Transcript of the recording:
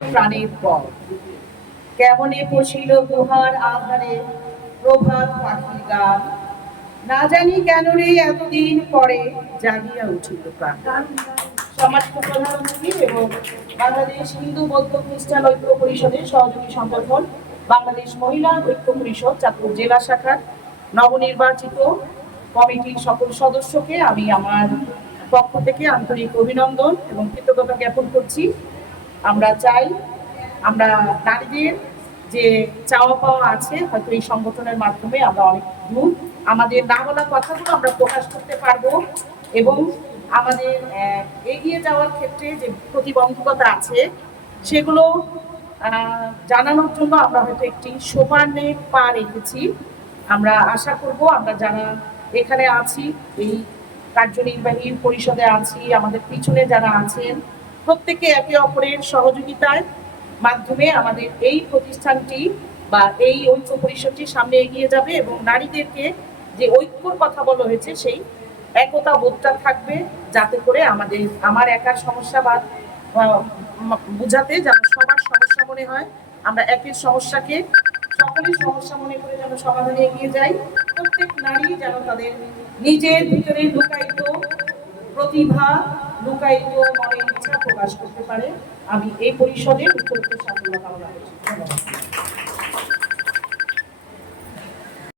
প্রাণের পর কেমনে পশিল গুহার আধারে প্রভাত পাখির গান, না জানি কেন রে এতদিন পরে জাগিয়া উঠিল প্রাণ। সমাজ প্রধানমন্ত্রী এবং বাংলাদেশ হিন্দু বৌদ্ধ খ্রিস্টান ঐক্য পরিষদের সহযোগী সংগঠন বাংলাদেশ মহিলা ঐক্য পরিষদ চাঁদপুর জেলা শাখার নবনির্বাচিত কমিটির সকল সদস্যকে আমি আমার পক্ষ থেকে আন্তরিক অভিনন্দন এবং কৃতজ্ঞতা জ্ঞাপন করছি। আমরা চাই আমরা নারীদের যে চাওয়া পাওয়া আছে হয়তো এই সংগঠনের মাধ্যমে আমরা অনেক দূর আমাদের না বলা কথাগুলো আমরা প্রকাশ করতে পারবো এবং আমাদের এগিয়ে যাওয়ার ক্ষেত্রে যে প্রতিবন্ধকতা আছে সেগুলো জানানোর জন্য আমরা হয়তো একটি সোপানে পা রেখেছি। আমরা আশা করব আমরা যারা এখানে আছি, এই কার্যনির্বাহী পরিষদে আছি, আমাদের পিছনে যারা আছেন, প্রত্যেকে একে অপরের সহযোগিতায় মাধ্যমে আমাদের এই প্রতিষ্ঠানটি বা এই ঐক্য পরিষদটি সামনে এগিয়ে যাবে এবং নারীদেরকে যে ঐক্যর কথা বলা হয়েছে সেই একতা বোধটা থাকবে, যাতে করে আমার একার সমস্যা বা বুঝাতে যেন সবার সমস্যা মনে হয়, আমরা একের সমস্যাকে সকলের সমস্যা মনে করে যেন সমাধানে এগিয়ে যাই। প্রত্যেক নারী যেন তাদের নিজের ভিতরে লুকায়িত প্রতিভা, লুকায়িত মনের ইচ্ছা প্রকাশ করতে পারে। আমি এই পরিষদের উত্তরোত্তর সাফল্য কামনা করছি। ধন্যবাদ।